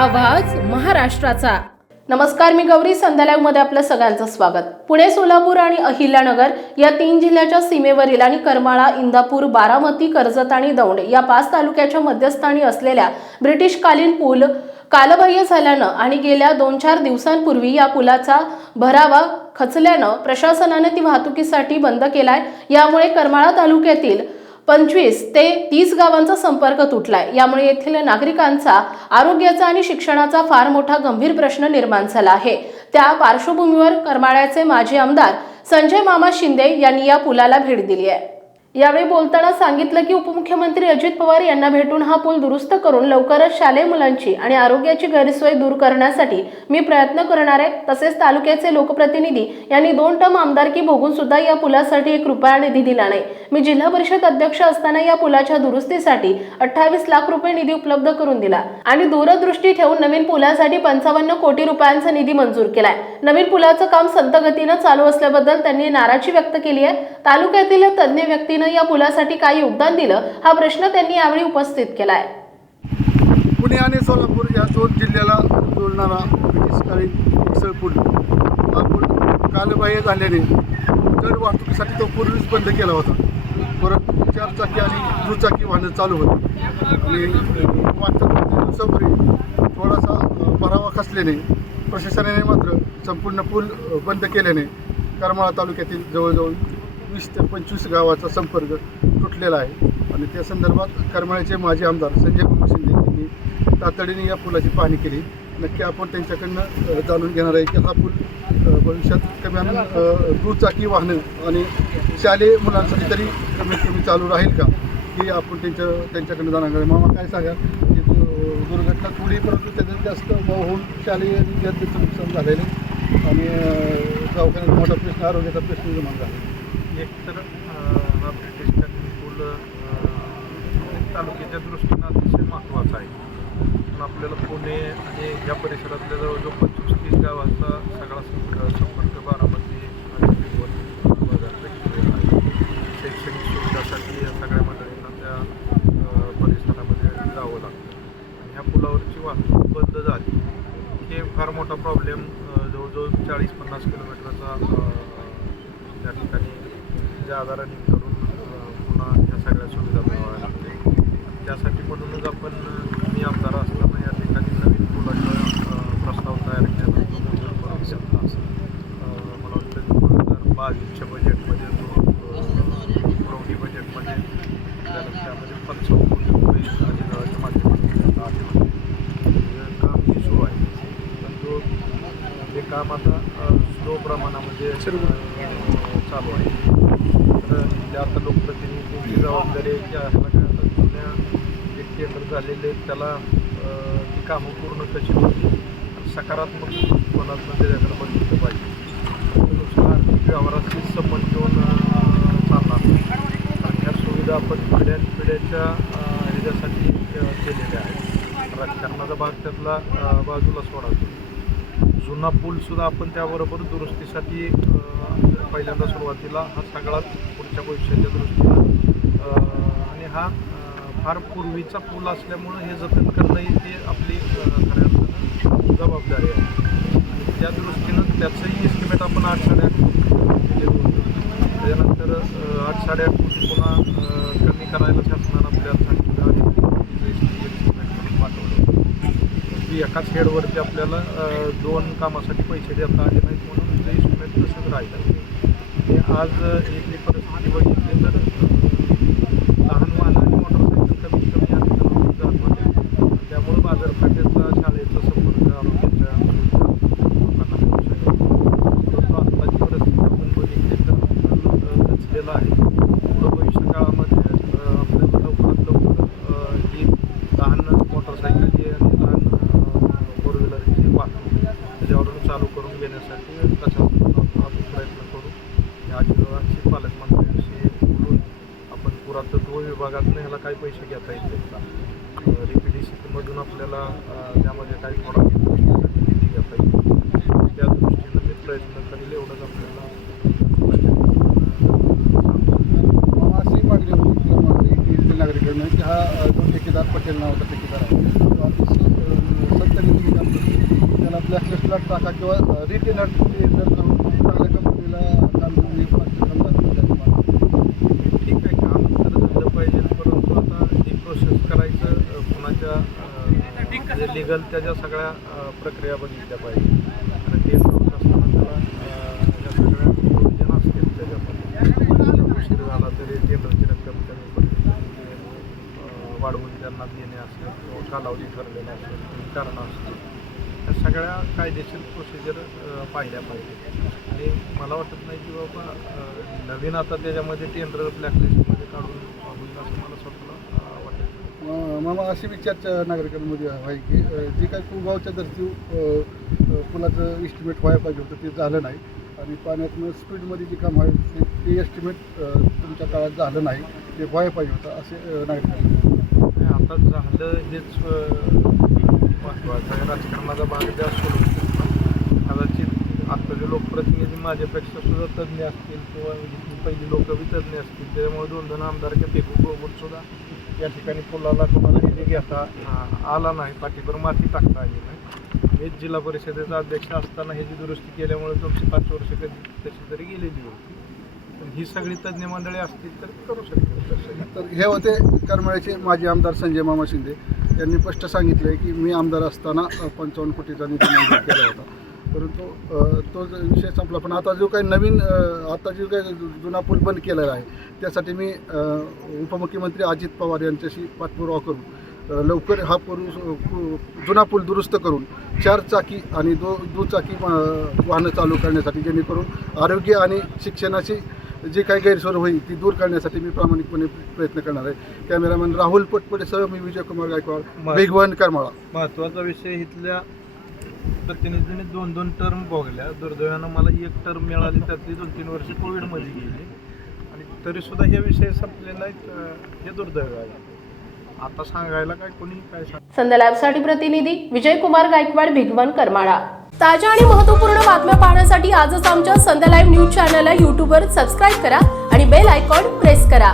आवाज महाराष्ट्राचा. नमस्कार मी गौरी संध्यालाईव्हमध्ये आपलं सगळ्यांचं स्वागत. पुणे सोलापूर आणि अहिल्यानगर या तीन जिल्ह्याच्या सीमेवरील आणि करमाळा इंदापूर बारामती कर्जत आणि दौंड या पाच तालुक्याच्या मध्यस्थानी असलेल्या ब्रिटिशकालीन पूल कालबाह्य झाल्यानं आणि गेल्या दोन चार दिवसांपूर्वी या पुलाचा भरावा खचल्यानं प्रशासनाने ती वाहतुकीसाठी बंद केलाय. यामुळे करमाळा तालुक्यातील पंचवीस ते तीस गावांचा संपर्क तुटलाय. यामुळे येथील नागरिकांचा आरोग्याचा आणि शिक्षणाचा फार मोठा गंभीर प्रश्न निर्माण झाला आहे. त्या पार्श्वभूमीवर करमाळ्याचे माजी आमदार संजय मामा शिंदे यांनी या पुलाला भेट दिली आहे. यावेळी बोलताना सांगितलं की उपमुख्यमंत्री अजित पवार यांना भेटून हा पूल दुरुस्त करून लवकरच शालेय मुलांची आणि आरोग्याची गैरसोय दूर करण्यासाठी मी प्रयत्न करणार आहे. तसेच तालुक्याचे लोकप्रतिनिधी यांनी दोन टर्म आमदारकी भोगून सुद्धा या पुलासाठी एक रुपया निधी दिला नाही. मी जिल्हा परिषद अध्यक्ष असताना या पुलाच्या दुरुस्तीसाठी अठ्ठावीस लाख रुपये निधी उपलब्ध करून दिला आणि दूरदृष्टी ठेवून नवीन पुलासाठी पंचावन्न कोटी रुपयांचा निधी मंजूर केलाय. नवीन पुलाचं काम संत गतीनं चालू असल्याबद्दल त्यांनी नाराजी व्यक्त केली आहे. तालुक्यातील तज्ज्ञ व्यक्तीनं या पुलासाठी काय योगदान दिलं हा प्रश्न त्यांनी यावेळी उपस्थित केलाय. पुणे आणि सोलापूर या दोन जिल्ह्याला जोडणारा ब्रिटिशकालीन मिसळ पूल. हा पूल कालबाह्य झाल्याने जड वाहतुकीसाठी तो पूर्वीच बंद केला होता. परंतु चार चाकी आणि दुचाकी वाहनं चालू होती. आणि मागच्या दिवसापूर्वी थोडासा भरावा खसल्याने प्रशासनाने मात्र संपूर्ण पूल बंद केल्याने करमाळा तालुक्यातील जवळजवळ वीस ते पंचवीस गावाचा संपर्क तुटलेला आहे. आणि त्या संदर्भात करमाळ्याचे माजी आमदार संजय कुमार शिंदे यांनी तातडीने या पुलाची पाहणी केली. नक्की आपण त्यांच्याकडनं जाणून घेणार आहे की हा पूल भविष्यात कमी दुचाकी वाहनं आणि शालेय मुलांसाठी तरी कमीत कमी चालू राहील का? ही आपण त्यांच्या त्यांच्याकडनं जाणार आहे. मामा काय सांगा की दु- दुर्घटना थोडी परंतु त्याच्यात जास्त होऊन शालेय विद्यार्थ्यांचं नुकसान झालेलं आहे. आणि अ, दवाखान्यात मोठा प्रश्न आरोग्याचा प्रश्न निर्माण झाला एकतर हा ब्रिटिश पूल तालुक्याच्या दृष्टीनं अतिशय महत्त्वाचा आहे. पण आपल्याला पुणे आणि या परिसरातल्या जवळजवळ पंचवीस तीस गावाचा सगळा संपर्क संपर्क बारामती शैक्षणिक सुविधासाठी या सगळ्या मंडळींना त्या परिसरामध्ये जावं लागतं. आणि ह्या पुलावरची वाहतूक बंद झाली हे फार मोठा प्रॉब्लेम जवळजवळ चाळीस पन्नास किलोमीटरचा त्या ठिकाणी त्याच्या आधाराने करून पुन्हा ह्या सगळ्या सुविधा मिळवाव्या लागतील. त्यासाठी म्हणूनच आपण मी आमदार असताना या ठिकाणी नवीन पुलाचा प्रस्ताव तयार केला. तो करून घेतला मला वाटतं दोन हजार बावीसच्या बजेटमध्ये तो अ, प्रौढी बजेटमध्ये त्यामध्ये पंचावन्न कोटी रुपये अधिकाराच्या माध्यमातून काम हे सुरू आहे. परंतु हे काम आता स्लो प्रमाणामध्ये अ, चालू आहे तर ते आता लोकप्रतिनिधींची जबाबदारी आहे की ह्याला काय आता जुन्या जे टेंडर झालेले आहेत त्याला ती कामं पूर्ण कशी होती सकारात्मक दृष्टिकोनातून त्याच्याकडे बघितलं पाहिजे. नुसतं आर्थिक व्यवहाराशी संबंध घेऊन चालणार कारण ह्या सुविधा आपण पिढ्यानपिढ्याच्या ह्याच्यासाठी केलेल्या आहेत. राजकारणाचा भाग त्यातला बाजूला सोडायचा जुना पूलसुद्धा आपण त्याबरोबर दुरुस्तीसाठी पहिल्यांदा सुरुवातीला हा सगळाच पुढच्या भविष्याच्या दृष्टीनं फार पूर्वीचा पूल असल्यामुळं हे जतन करणं ही ती आपली खऱ्या अर्थानं जबाबदारी आहे. त्या दृष्टीनं त्याचंही एस्टिमेट आपण आठ साडेआठ कोटी दिले होते. आठ साडेआठ कोटी पुन्हा कमी करायला शासनानं आपल्याला सांगितलं आणि पाठवलं. की एकाच हेडवरती आपल्याला दोन कामासाठी पैसे देता आले नाहीत म्हणून ते इस्टिमेट तसंच राहिलं. हे आज अ, एक एक परिस्थिती बघितली तर अ, लहान वाहन आणि मोटरसायकल कमीत कमी या ठिकाणावर जात होते त्यामुळे बाजारपेठेचा शाळेचा संपर्क आरोग्याच्या सुविधा लोकांना मिळू शकतो परंतु आत्ताची परिस्थिती आपण बघितली तर अ, गचलेलं आहे पुढं भविष्य काळामध्ये अ, आपल्याला लवकरात लवकर अ, ही लहान मोटरसायकल आणि लहान फोर व्हीलरची वाहतूक त्याच्यावरून चालू करून घेण्यासाठी प्रशासनाला आपण प्रयत्न करू या आदिवासी पालकमंत्र्यांशी बोलून आपण पुरातत्व विभागातून ह्याला काही पैसे घेता येतील का? डी आपल्याला त्यामध्ये काही थोडा निधी घेता येईल त्या दृष्टीनं मी प्रयत्न करेल एवढंच आपल्याला अशी मागणी होती किंवा नागरिकांना की हा जो ठेकेदार पटेल नावाचा ठेकेदार आहे त्याला अतिशय अ, टाका किंवा रिटेनर करून चांगल्या कंपनीला काम तुम्ही ठीक आहे काम तर झालं पाहिजे परंतु आता ही प्रोसेस करायचं अ, कुणाच्या अ, जे लिगल त्याच्या सगळ्या प्रक्रिया बघितल्या पाहिजे. आणि ते करत असताना त्याला ज्या सगळ्या प्रोविजन असतील त्याच्यामध्ये. उशीर झाला तरी टेंडरची रक्कम कमी पडते वाढवून त्यांना देणे असेल किंवा कालावधी ठरलेला असेल काही कारणं असतील. त्या सगळ्या कायदेशीर प्रोसिजर पाहिल्या पाहिजे. आणि मला वाटत नाही की बाबा नवीन आता त्याच्यामध्ये टेंडर ब्लॅकलिस्टमध्ये काढून होईल असं मला स्वतः मामा अशी विचारच्या नागरिकांमध्ये आहे की जे काही कुगावच्या धर्ती पुलाचं इस्टिमेट व्हायला पाहिजे होतं ते झालं नाही. आणि पाण्यातनं स्पीडमध्ये जे काम आहे ते- ते एस्टिमेट तुमच्या काळात झालं नाही ते व्हायला पाहिजे होतं असे नागरिकांनी नागरिक आता झालं हेच महत्त्वाचं राजकारणाचा भाग जास्त सोडून कदाचित आत्ताचे लोकप्रतिनिधी माझ्यापेक्षा सुद्धा तज्ज्ञ असतील किंवा पहिली लोक बी तज्ज्ञ असतील त्याच्यामुळे दोन दोन किंवा फेकू सुद्धा या ठिकाणी पुलाला कोणाला निधी घेता आला नाही पाठीवर माती टाकता आली नाही. मीच जिल्हा परिषदेचा अध्यक्ष असताना ह्याची दुरुस्ती केल्यामुळे तुमची पाच वर्ष कधी तशी तरी गेलेली होती. पण ही सगळी तज्ज्ञ मंडळी असतील तर करू शकतील. तसं तर हे होते करमाळ्याचे माजी आमदार संजय मामा शिंदे. यांनी स्पष्ट सांगितले की मी आमदार असताना पंचावन्न कोटीचा निधी मंजूर केला होता. परंतु तो जो विषय संपला. पण आता जो काही नवीन आता जो काही जुना पूल बंद केलेला आहे त्यासाठी मी उपमुख्यमंत्री अजित पवार यांच्याशी पाठपुरावा करून लवकर हा पूल जुना पूल दुरुस्त करून चार चाकी आणि दो दुचाकी वाहनं चालू करण्यासाठी जेणेकरून आरोग्य आणि शिक्षणाची जी काही गैरसोय होईल ती दूर करण्यासाठी मी प्रामाणिकपणे प्रयत्न करणार आहे. कॅमेरामॅन राहुल पटपडेसह मी विजयकुमार गायकवाड वेगवान करमाळा. महत्त्वाचा विषय इथल्या प्रतिनिधीने दोन दोन टर्म भोगल्या. दुर्दैवानं मला एक टर्म मिळाली त्यातली दोन तीन वर्ष कोविडमध्ये गेली. आणि तरी सुद्धा हे विषय संपलेला हे दुर्दैव आहे. आता सांगायला काय कोणी काय सांग संध्या लाईव्हसाठी प्रतिनिधी विजयकुमार गायकवाड भिगवण करमाळा. ताज्या आणि महत्त्वपूर्ण बातम्या पाहण्यासाठी आजच आमच्या संध्या लाईव्ह न्यूज चॅनलला यूट्यूबवर सबस्क्राईब करा आणि बेल आयकॉन प्रेस करा.